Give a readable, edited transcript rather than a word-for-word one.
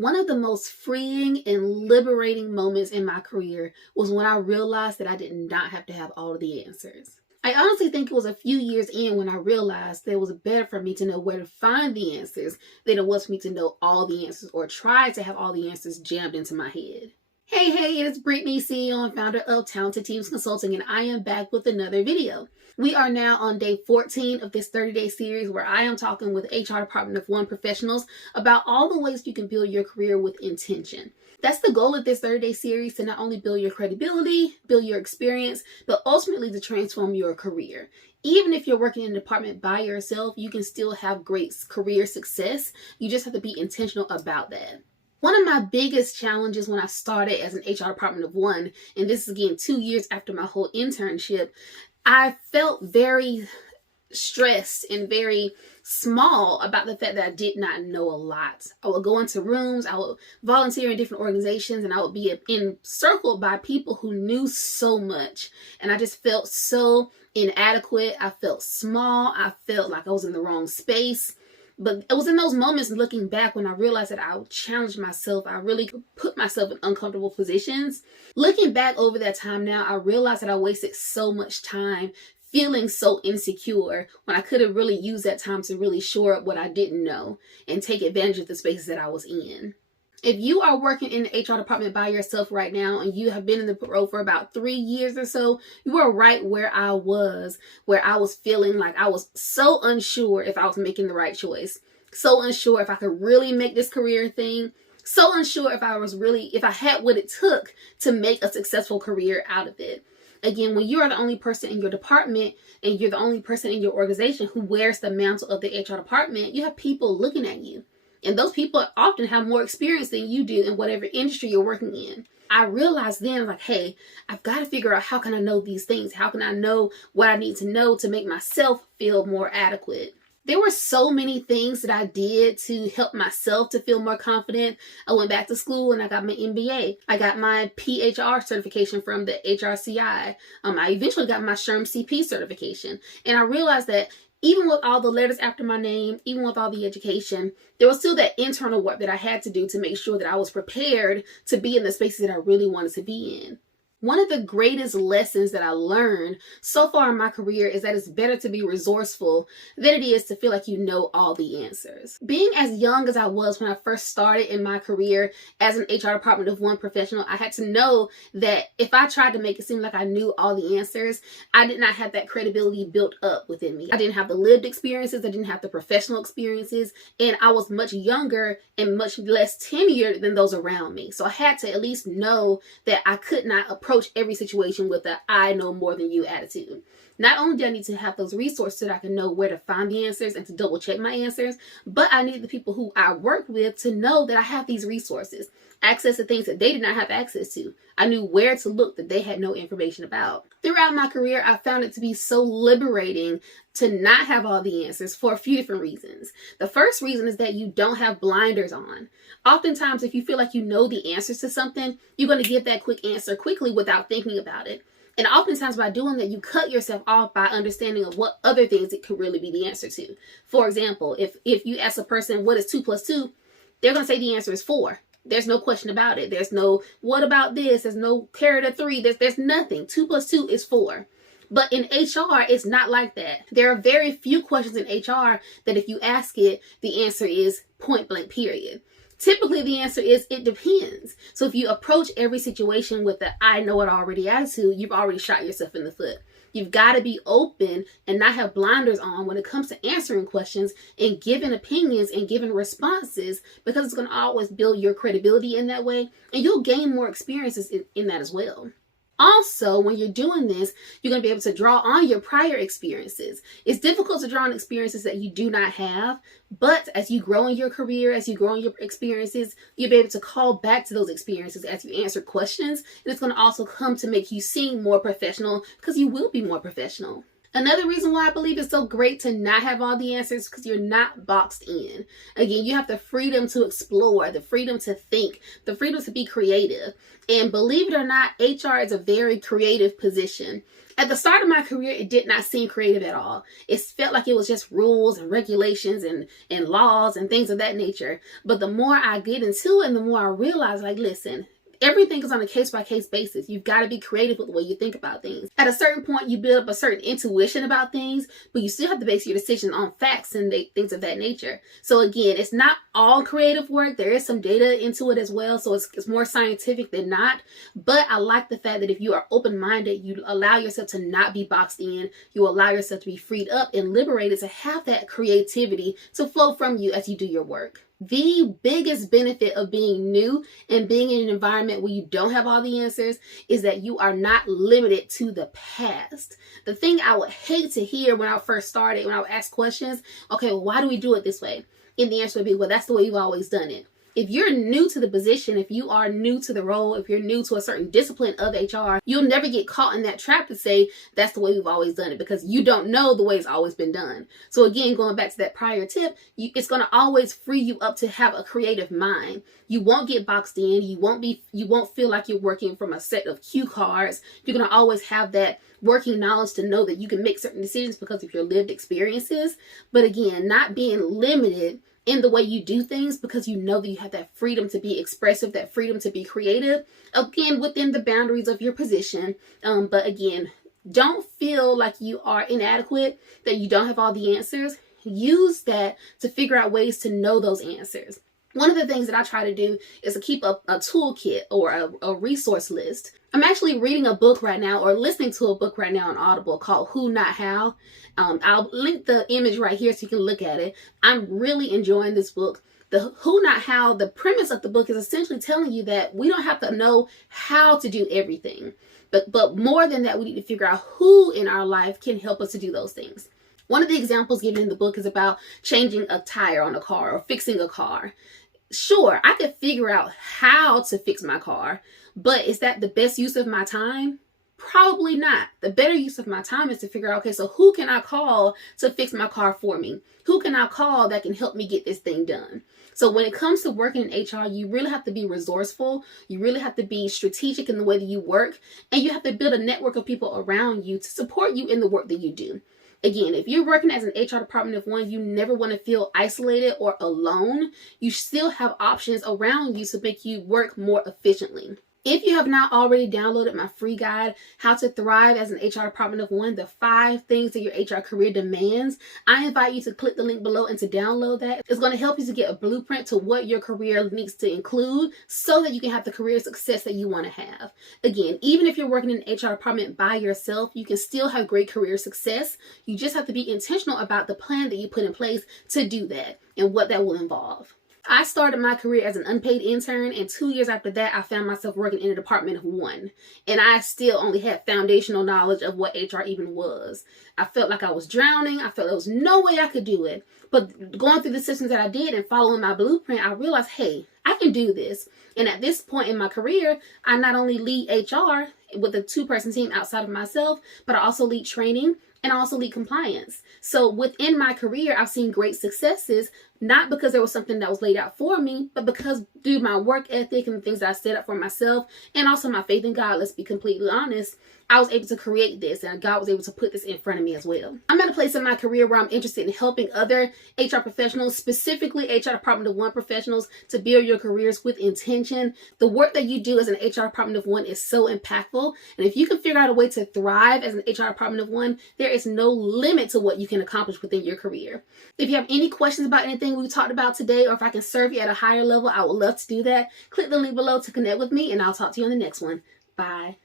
One of the most freeing and liberating moments in my career was when I realized that I did not have to have all of the answers. I honestly think it was a few years in when I realized that it was better for me to know where to find the answers than it was for me to know all the answers or try to have all the answers jammed into my head. Hey, it is Brittany, CEO and founder of Talented Teams Consulting, and I am back with another video. We are now on day 14 of this 30-day series where I am talking with HR Department of One professionals about all the ways you can build your career with intention. That's the goal of this 30-day series, to not only build your credibility, build your experience, but ultimately to transform your career. Even if you're working in a department by yourself, you can still have great career success. You just have to be intentional about that. One of my biggest challenges when I started as an HR Department of One, and this is again 2 years after my whole internship, I felt very stressed and very small about the fact that I did not know a lot. I would go into rooms, I would volunteer in different organizations, and I would be encircled by people who knew so much. And I just felt so inadequate. I felt small. I felt like I was in the wrong space. But it was in those moments looking back when I realized that I challenged myself. I really put myself in uncomfortable positions. Looking back over that time now, I realized that I wasted so much time feeling so insecure when I could have really used that time to really shore up what I didn't know and take advantage of the spaces that I was in. If you are working in the HR department by yourself right now and you have been in the role for about 3 years or so, you are right where I was feeling like I was so unsure if I was making the right choice, so unsure if I could really make this career thing, so unsure if I had what it took to make a successful career out of it. Again, when you are the only person in your department and you're the only person in your organization who wears the mantle of the HR department, you have people looking at you. And those people often have more experience than you do in whatever industry you're working in. I realized then, like, hey, I've got to figure out how can I know these things? How can I know what I need to know to make myself feel more adequate? There were so many things that I did to help myself to feel more confident. I went back to school and I got my MBA. I got my PHR certification from the HRCI. I eventually got my SHRM CP certification. And I realized that even with all the letters after my name, even with all the education, there was still that internal work that I had to do to make sure that I was prepared to be in the spaces that I really wanted to be in. One of the greatest lessons that I learned so far in my career is that it's better to be resourceful than it is to feel like you know all the answers. Being as young as I was when I first started in my career as an HR Department of One professional, I had to know that if I tried to make it seem like I knew all the answers, I did not have that credibility built up within me. I didn't have the lived experiences, I didn't have the professional experiences, and I was much younger and much less tenured than those around me. So I had to at least know that I could not approach every situation with a I know more than you attitude. Not only do I need to have those resources so that I can know where to find the answers and to double check my answers, but I need the people who I work with to know that I have these resources, access to things that they did not have access to. I knew where to look that they had no information about. Throughout my career, I found it to be so liberating to not have all the answers for a few different reasons. The first reason is that you don't have blinders on. Oftentimes, if you feel like you know the answers to something, you're going to give that quick answer quickly without thinking about it. And oftentimes by doing that, you cut yourself off by understanding of what other things it could really be the answer to. For example, if you ask a person, what is 2 plus 2? They're going to say the answer is 4. There's no question about it. There's no, what about this? There's no carrot of 3. There's nothing. 2 plus 2 is 4. But in HR, it's not like that. There are very few questions in HR that if you ask it, the answer is point blank, period. Typically, the answer is it depends. So if you approach every situation with the I know it already attitude, you've already shot yourself in the foot. You've got to be open and not have blinders on when it comes to answering questions and giving opinions and giving responses, because it's going to always build your credibility in that way, and you'll gain more experiences in that as well. Also, when you're doing this, you're going to be able to draw on your prior experiences. It's difficult to draw on experiences that you do not have, but as you grow in your career, as you grow in your experiences, you'll be able to call back to those experiences as you answer questions, and it's going to also come to make you seem more professional, because you will be more professional. Another reason why I believe it's so great to not have all the answers because you're not boxed in. Again, you have the freedom to explore, the freedom to think, the freedom to be creative. And believe it or not, HR is a very creative position. At the start of my career, it did not seem creative at all. It felt like it was just rules and regulations and laws and things of that nature. But the more I get into it and the more I realize, like, listen, everything is on a case-by-case basis. You've got to be creative with the way you think about things. At a certain point, you build up a certain intuition about things, but you still have to base your decision on facts and things of that nature. So again, it's not all creative work. There is some data into it as well, so it's more scientific than not. But I like the fact that if you are open-minded, you allow yourself to not be boxed in. You allow yourself to be freed up and liberated to have that creativity to flow from you as you do your work. The biggest benefit of being new and being in an environment where you don't have all the answers is that you are not limited to the past. The thing I would hate to hear when I first started, when I would ask questions, okay, well, why do we do it this way? And the answer would be, well, that's the way you've always done it. If you're new to the position, if you are new to the role, if you're new to a certain discipline of HR, you'll never get caught in that trap to say that's the way we've always done it, because you don't know the way it's always been done. So again, going back to that prior tip, it's going to always free you up to have a creative mind. You won't get boxed in. You won't feel like you're working from a set of cue cards. You're going to always have that working knowledge to know that you can make certain decisions because of your lived experiences. But again, not being limited in the way you do things, because you know that you have that freedom to be expressive, that freedom to be creative, again, within the boundaries of your position. But again, don't feel like you are inadequate, that you don't have all the answers. Use that to figure out ways to know those answers. One of the things that I try to do is to keep a toolkit or a resource list. I'm actually reading a book right now, or listening to a book right now on Audible called Who Not How. I'll link the image right here so you can look at it. I'm really enjoying this book. The Who Not How, the premise of the book is essentially telling you that we don't have to know how to do everything. But more than that, we need to figure out who in our life can help us to do those things. One of the examples given in the book is about changing a tire on a car or fixing a car. Sure, I could figure out how to fix my car, but is that the best use of my time? Probably not. The better use of my time is to figure out, okay, so who can I call to fix my car for me? Who can I call that can help me get this thing done? So when it comes to working in HR, you really have to be resourceful. You really have to be strategic in the way that you work, and you have to build a network of people around you to support you in the work that you do. Again, if you're working as an HR department of one, you never want to feel isolated or alone. You still have options around you to make you work more efficiently. If you have not already downloaded my free guide, How to Thrive as an HR Department of One, the 5 things that your HR career demands, I invite you to click the link below and to download that. It's going to help you to get a blueprint to what your career needs to include so that you can have the career success that you want to have. Again, even if you're working in an HR department by yourself, you can still have great career success. You just have to be intentional about the plan that you put in place to do that and what that will involve. I started my career as an unpaid intern, and 2 years after that, I found myself working in a department of one. And I still only had foundational knowledge of what HR even was. I felt like I was drowning. I felt there was no way I could do it. But going through the systems that I did and following my blueprint, I realized, hey, I can do this. And at this point in my career, I not only lead HR with a 2-person team outside of myself, but I also lead training and I also lead compliance. So within my career, I've seen great successes, not because there was something that was laid out for me, but because through my work ethic and the things that I set up for myself, and also my faith in God, let's be completely honest, I was able to create this, and God was able to put this in front of me as well. I'm at a place in my career where I'm interested in helping other HR professionals, specifically HR Department of One professionals, to build your careers with intention. The work that you do as an HR Department of One is so impactful, and if you can figure out a way to thrive as an HR Department of One, there is no limit to what you can accomplish within your career. If you have any questions about anything we talked about today, or if I can serve you at a higher level, I would love to do that. Click the link below to connect with me, and I'll talk to you on the next one. Bye.